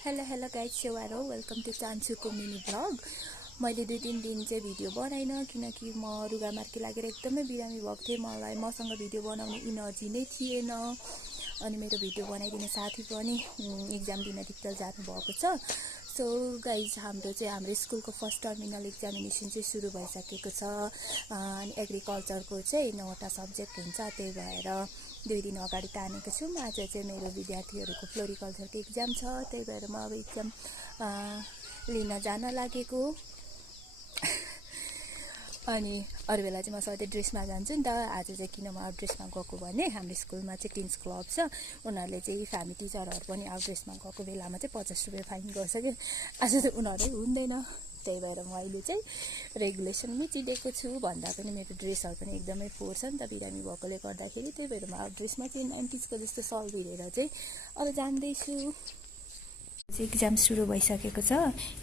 Hello guys, सेवारो welcome to चान्चुको mini vlog. मैले 2-3 दिन चाहिँ भिडियो बनाइन किनकि म रुगा मार्की लागेर एकदमै बिरामी भएको थिएँ। मसँग भिडियो बनाउने इनर्जी नै थिएन। अनि मेरो भिडियो बनाइदिने साथी पनि एक्जाम दिन डिक्टल जानुभएको छ। सो गाइज, हाम्रो स्कुलको फर्स्ट टर्मिनल एक्जामिनेसन चाहिँ सुरु भइसकेको छ। अनि एग्रिकल्चरको चाहिँ 9वटा सब्जेक्ट हुन्छ, त्यही भएर 2 दिन अगाडि तानेको छु। आज चाहिँ मेरो विद्यार्थीहरूको फ्लोरिकल्चरको एक्जाम छ, त्यही भएर म अब एक्जाम लिन जान लागेको। अनि अरू बेला चाहिँ म सधैँ ड्रेसमा जान्छु नि त। आज चाहिँ किन म आउट ड्रेसमा गएको भने हाम्रो स्कुलमा चाहिँ टिन्स क्लब छ, उनीहरूले चाहिँ फ्यामिली टिचरहरू पनि आउट ड्रेसमा गएको बेलामा चाहिँ 50 रुपियाँ फाइन गर्छ कि। आज चाहिँ उनीहरू हुँदैन, त्यही भएर म अहिले चाहिँ रेगुलेसनमै चिडेको छु। भन्दा पनि मेरो ड्रेसहरू पनि एकदमै फोहोर छ नि त बिरामी भएकोले गर्दाखेरि, त्यही भएर म आउट ड्रेसमा चाहिँ 90sको जस्तो सल भिरेर चाहिँ अब जाँदैछु। एक्जाम सुरु भइसकेको छ।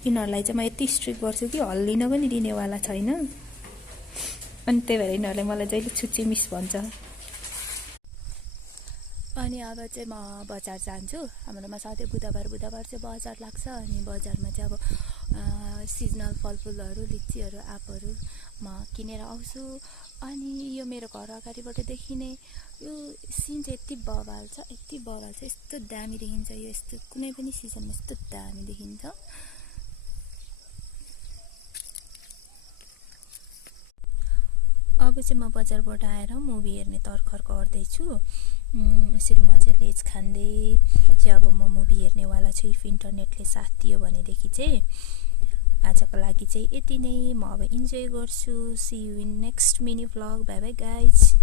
यिनीहरूलाई चाहिँ म यति स्ट्रिक्ट गर्छु कि हल्लिन पनि दिनेवाला छैन। अनि त्यही भएर यिनीहरूले मलाई जहिले छुच्ची मिस भन्छ। अनि अब चाहिँ म बजार जान्छु। हाम्रोमा सधैँ बुधबार चाहिँ बजार लाग्छ। अनि बजारमा चाहिँ अब सिजनल फलफुलहरू, लिचीहरू, आँपहरू म किनेर आउँछु। अनि यो मेरो घर अगाडिबाट देखिने यो सिन चाहिँ यति बवाल छ, यस्तो दामी देखिन्छ। यो यस्तो कुनै पनि सिजनमा यस्तो दामी देखिन्छ। अब चाहिँ म बजारबाट आएर मुभी हेर्ने तर्खर गर्दैछु। यसरी मजाले खाँदै चाहिँ अब म मुभी हेर्नेवाला छु। इफ इन्टरनेटले साथ दियो भनेदेखि चाहिँ आजको लागि चाहिँ यति नै। म अब इन्जोय गर्छु। See you in next mini vlog. Bye bye guys.